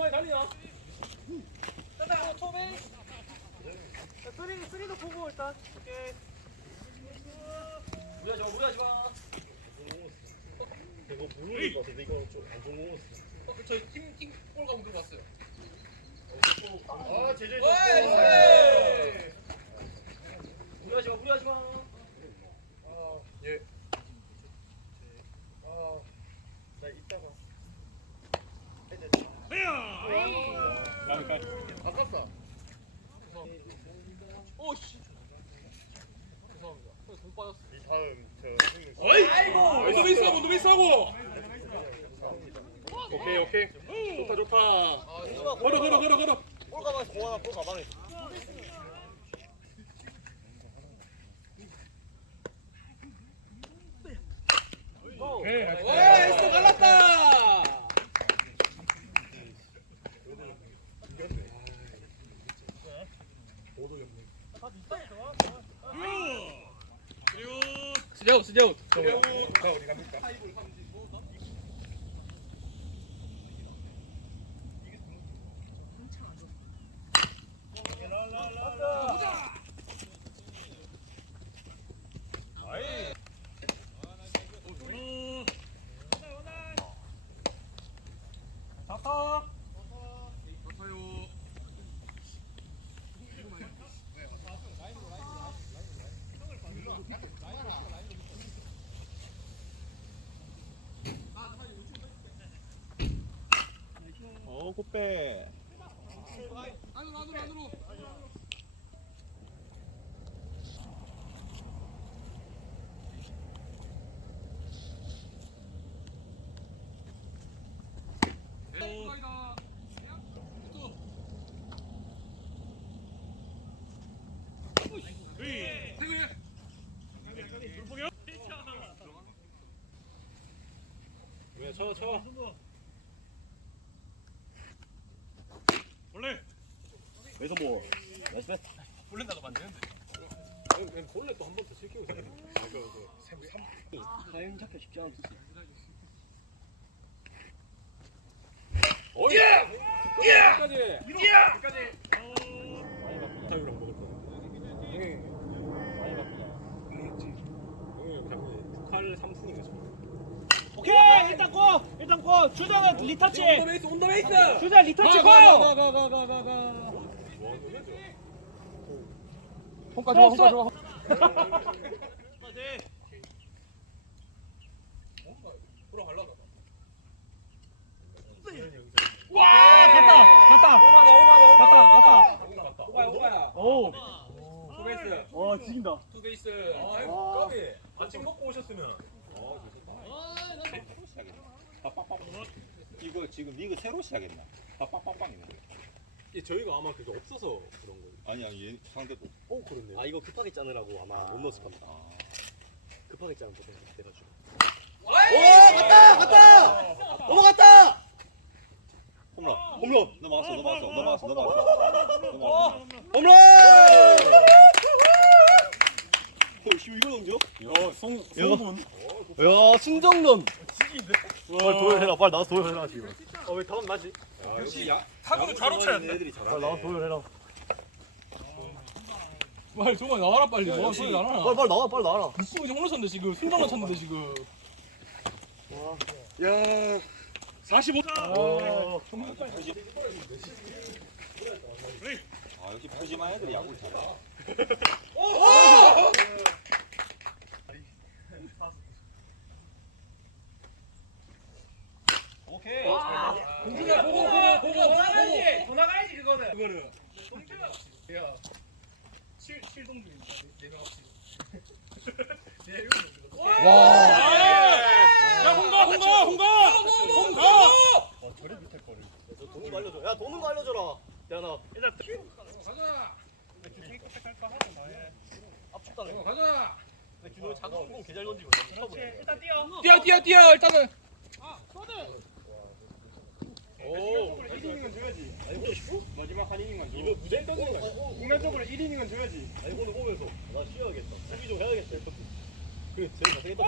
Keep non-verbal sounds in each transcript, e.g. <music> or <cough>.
많이 달리나? 자, 토베. 자, 쓰리, 쓰리도 보고 일단. 오케이. 무리하지 마, 무리하지 마. 이거 모르는 것 같은데 이거 좀안 좋은 거 같아. 어, 저희 팀, 팀 볼감 들고 왔어요. 아 제재 네. 무리하지 마, 무리하지 마. 아 예. 아나 이따가 아깝다. 오, 씨. 죄송합니다. 공 빠졌어. 이 다음 저 형님 어이! 아이고! 미스하고, 운동 미스하고! 오케이 오케이 좋다 좋다 아, 걸어 걸어 걸어 걸어 볼 가방에서 공 하나, 볼 가방에서. 나이스, 갈랐다! 스제웃, 스제웃. 자 어디 갑니까? 잡다. 어, 굿배. 안으로, 안으로, 안으로. 왜 쳐, 쳐. 그래서 뭐, 나이스 패스. 볼렌다가 만드는데. 그냥 볼래 또 한 번 더 시키고 자 타임 잡기 쉽지 않았어. 어이! 예! 끝까지! 예! 끝까지! 타임이랑 먹을 거야. 형이 많이 바쁘다. 형이 작년에 6할 3승인가 저. 오케이, 일단 고! 일단 고! 주장은 리터치! 베이스, 온더 베이스! 주장 리터치 고! 가가가가가가. 홈까지 와, 홈까지 와. 와! 됐다! 갔다, 갔다! 갔다. 오바야, 오바야. 오, 투 베이스. 와, 죽인다. 투 베이스. 아, 아, 까비. 아침 먹고 오셨으면. 아, 좋다. 새로 시작했나? 빠빠빠. 이거 지금 리그 새로 시작했나? 빠빠빠빵이네. 예, 저희가 아마 그게 없어서 그런 거예요. 아니야, 얘 상대도. 오, 그렇네요. 아 이거 급하게 짜느라고 아마 못 넣었을 겁니다. 아. 급하게 짜는 보통 돼가지고. 오, 갔다 갔다 넘어갔다. 홈런. 홈런. 넘어갔어, 넘어갔어, 넘어갔어, 넘어갔어. 넘어갔어. 홈런. 이거 넘겨? 야, 송 송군. 야, 승정론. 빨리 도열해라, 빨리 나와서 도열해라, 지금. 어, 왜 다음 나지? 아, 역시 야. 타구는 좌로 쳐야 돼. 빨리 나와 도열해라. 빨리 정말 나와라 빨리. 뭐 소리 나라. 빨리 빨리 나와 빨리 나와라. 무슨 이제 홈런 쳤는데 지금 승장만 쳤는데 지금. 야, 45. 어. 아, 역시 푸짐한 애들이 야구를 잘해. 오케이. 공주야 보고 보고 보고 보고. 더 나가야지, 그거는. 그거는. 동주야. 야. 7 7동주입니다. 네명 합치고. 네 명. 와! 야 홍가 홍가 홍가 홍가. 아, 저리 밑에 거를. 도는 거 알려줘. 야 도는 거 알려줘라. 대현아. 일단 가자. 압축당해. 가자. 준호 작은 공 개잘 던지고. 일단 뛰어. 뛰어 뛰어 뛰어 일단은. 오, 1이닝은 줘야지. 마지막 한 이닝만 줘. 이거 무죄 떠는 거 인간적으로 1이닝은 줘야지. 오늘 보면서 나 쉬어야겠다. 수비 좀 해야겠다. 그래 제일 잘생겼다.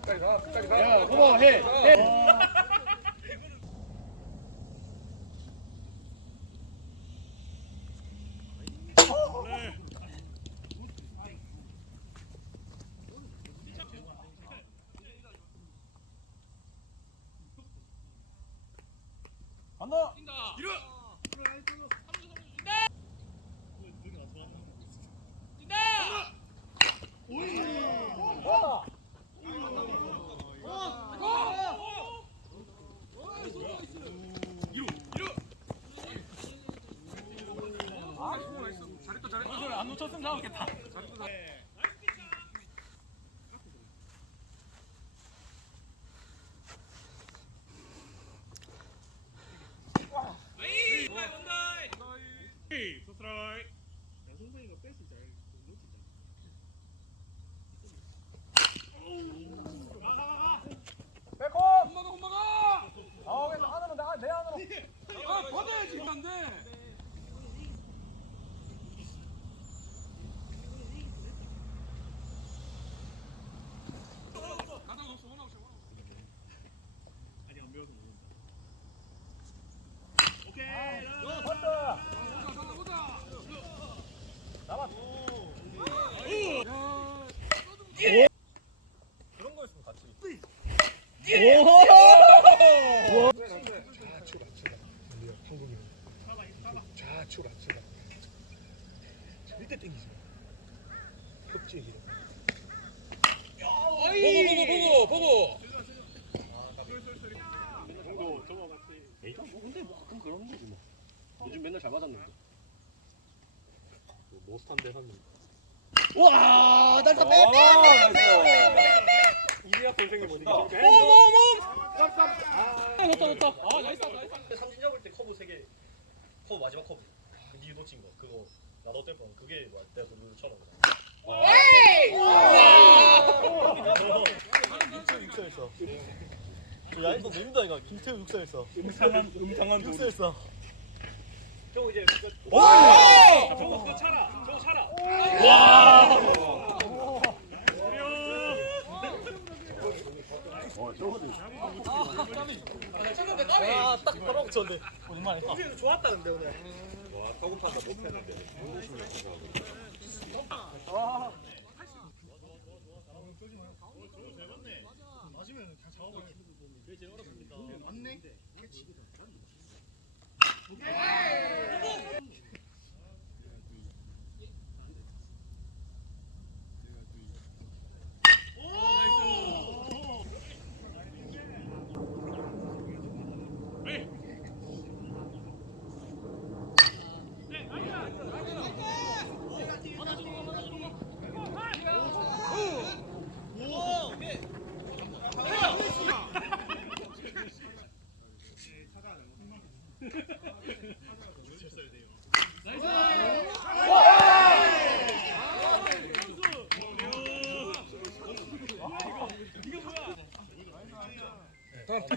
끝까지 가 끝까지 가. 야, 고마워, 해. 해. 간다. 안 놓쳤으면 잡았겠다. 양승범이가 패스 잘 놓치잖아. 백홈. 엄마가 엄마가. 나오겠다. 안으로 나, 내 안으로. 아 받아야지 안 돼. 가다가 없어 원아웃 원아웃. 아직 안 배워서 모른다. 왔다. 가자 가자. 잡았. 그런 거였으면 같이. 좌측 앞서가. 절대 땡기지 마. 협지에 길어. 보고. 정도 저거 같이. 에이 뭐 근데 뭐 가끔 그런 거지 뭐. 요즘 맨날 잘 맞았는데. 모스탄 대사님. 와, 날다 빼. 이리학 선생님 어디 어, 계십니까? 몸몸. 아 좋다 좋다. 아 나이스 나이스. 삼진 잡을 때 커브 세 개. 커브 마지막 커브. 그니 놓친 거. 그거 뗄 뻔. 그게 뭐 내가 그처럼. 김태우 육사했어. 야 이거 냅니다 이거 김태우 육사했어. 음탕한 음탕한 돈. 육사했어. 형 이제 오! 저거 그거 차라. 저거 차라. 아딱 바로 붙였는데. 오랜만에. 김태우 좋았다는데 오늘. 와, 타고판다 못 했는데. 맞으면 다 잡아버려. 그게 제일 어렵습니다. 맞네.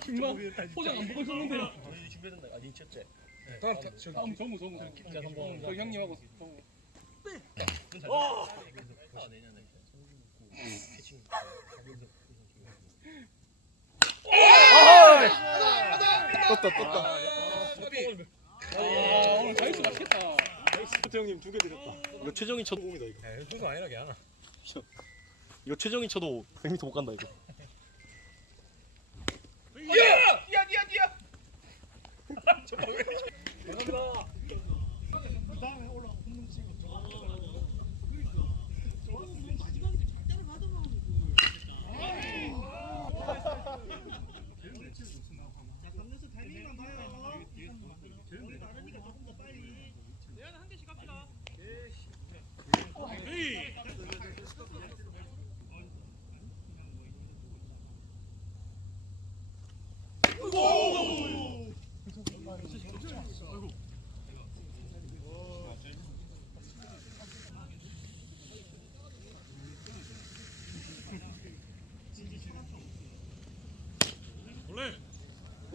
김만 포장 안 보고 있었는데. 저희 준비된다. 아, 니 쳤지? 다음 다- 저기 다음 정우 정우. 저 형님하고 정우. 아, 내년에. 캐칭. 떴다, 떴다. 아 오늘 맛있겠다. 스포트 형님 두 개 드렸다. 이거 최정이 쳐도 공이다, 이거. 그거 아니라 그냥. 이거 최정이 쳐도 100m 못 간다, 이거. 뛰어 뛰어 뛰어 뛰어.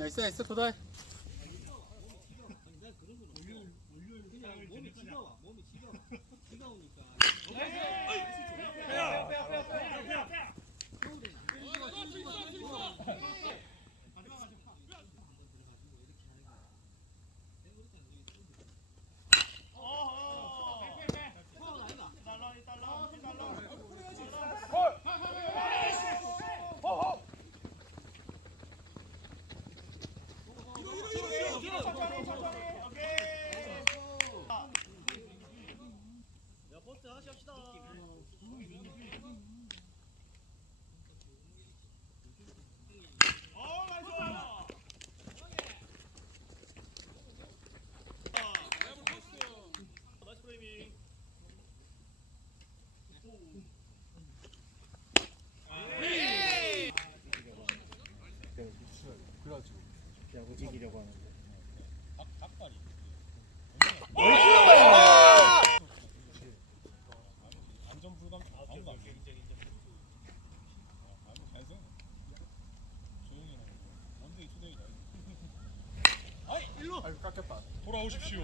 나이스, 돌아오십시오.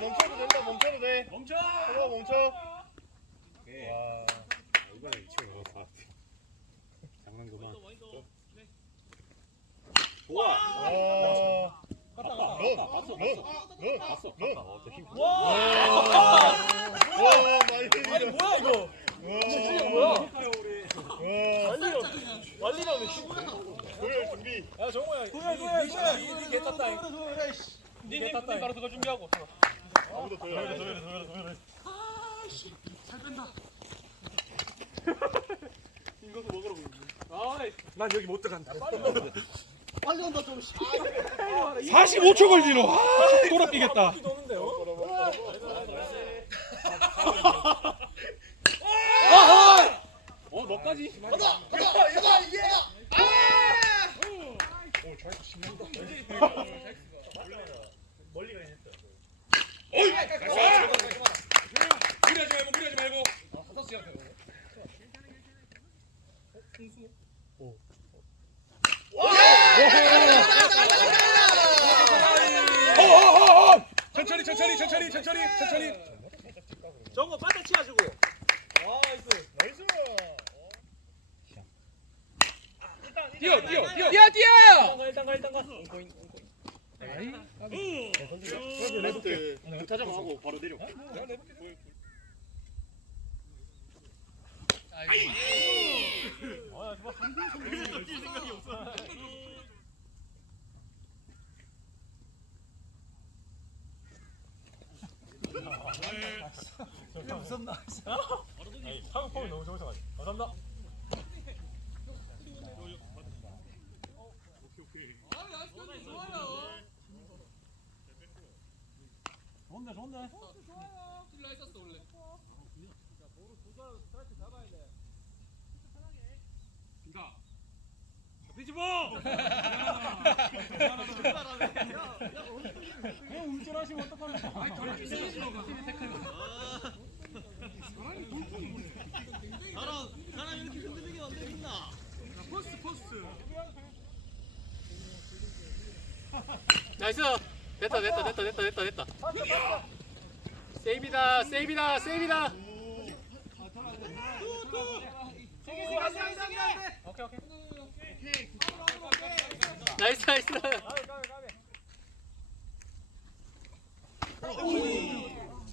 멈춰도 된다. 멈춰도 돼. 멈춰. 멈춰. 멈춰. 이번에 이치고 넣었어. 장난 그만. 좋아. 어. 갔다 갔어. 갔어. 어. 와, 흘리네. 뭐야 이거? 와, 진짜 뭐야? 준비. 야 정우야. 도야 도야 도야. 니 개탔다. 니니 바로 그거 준비하고. 난 여기 못 들어간다. <laughs> 45초 걸리노. 아, 돌아 뛰겠다. 어, 너까지? 무리하지 말고 무리하지 말고. 어어어어! 천천히 천천히 천천히 천천히 천천히. 정우. 아 나이스. 나이스. 뛰어 뛰어 뛰어 뛰어 뛰어. 일단 가 일단 가. 레프트. 타자고 하고 바로 내려. 폼이 너무 좋으셔 가지고. 감사합니다. 좋은데 좋은데. 그냥 운전하시면 어떡합니까? 나이스. 됐다 됐다 됐다 됐다 됐다 됐다. 세이비다 세이비다 세이비다. 오케이 오케이. 나이스 나이스.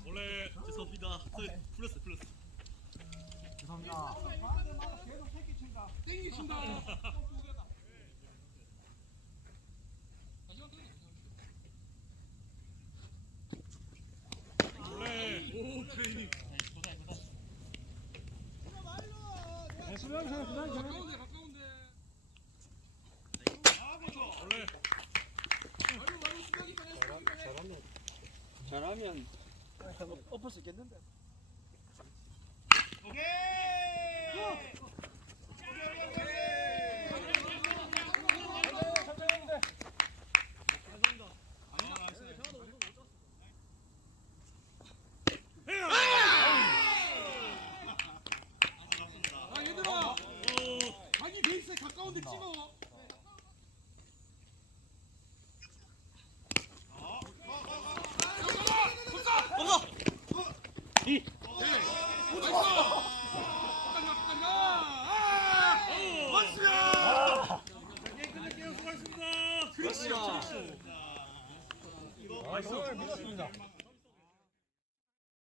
원래 죄송합니다. 플러스 플러스. 잘하면 엎을 수 있겠는데. 자기